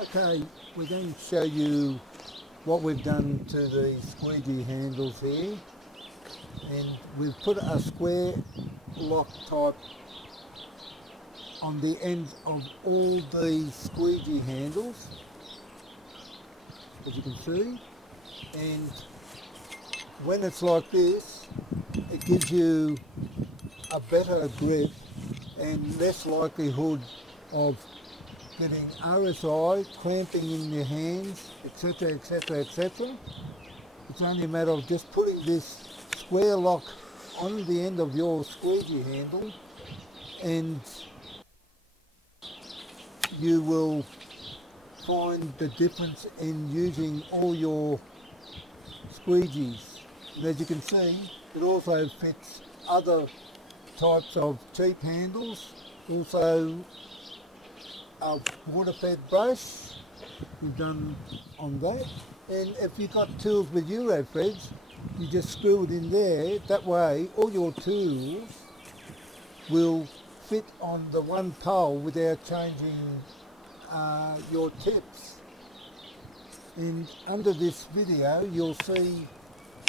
Okay, we're going to show you what we've done to the squeegee handles here, and we've put a square lock type on the ends of all these squeegee handles, as you can see, and when it's like this it gives you a better grip and less likelihood of getting RSI, cramping in your hands, etc, etc, etc. It's only a matter of just putting this square lock on the end of your squeegee handle and you will find the difference in using all your squeegees. And as you can see, it also fits other types of cheap handles, also a water-fed brush we've done on that, and if you've got tools with Euro threads, you just screw it in there. That way all your tools will fit on the one pole without changing your tips. And under this video you'll see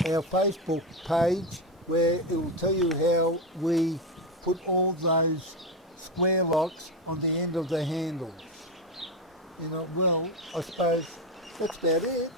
our Facebook page where it will tell you how we put all those square locks on the end of the handles. Well, I suppose that's about it.